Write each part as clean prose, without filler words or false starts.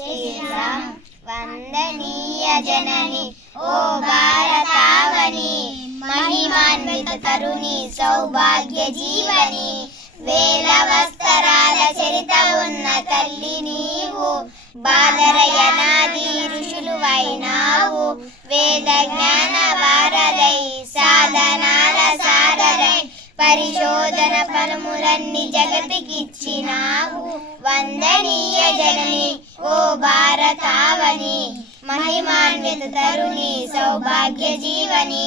శ్రీరామ్. వందనీయ జనని ఓ భారతావని, మహిమాన్విత తరుణి సౌభాగ్య జీవని, వేల వస్తరాల చరిత ఉన్న తల్లి నీవు, బాదరయనాది ఋషులు అయినావు, వేద జ్ఞాన వారదై సాధనాల సారదై పరిశోధన పరములన్నీ జగతికిచ్చినావు. వందనీయ జనని ఓ భారతావని, మహిమాన్విత తరుణి సౌభాగ్య జీవని,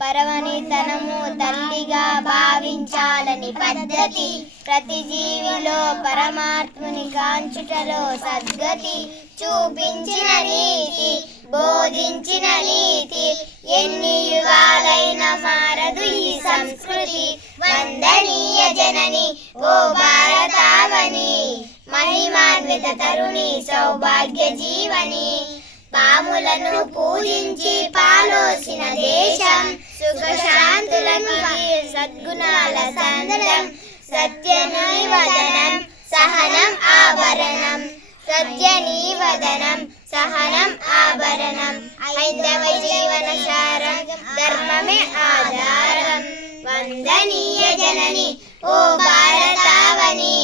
పరమనితనము తల్లిగా భావించాలని పద్ధతి, ప్రతి జీవిలో పరమాత్ముని కాంచుటలో సద్గతి, చూపించిన నీతి బోధించిన నీతి, ఎన్ని యుగాలైన మారదు ఈ సంస్కృతి. వందనీయ జనని ఓ భారతావని, మహిమాన్విత తరుణి సౌభాగ్య జీవని, పాములను పూజించి పాలోసిన దేశం, సుఖశాంతులకు సద్గుణాల సందం, సత్యనివదనం సహనం ఆభరణం, సత్యనివదనం సహనం ఆభరణం, హైందవ జీవన సారం ధర్మమే ఆధారం. వందనీయ జనని ఓ భారతావని,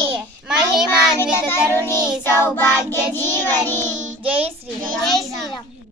మహిమాన్విత తరుణి సౌభాగ్య జీవని. జై శ్రీరామ్.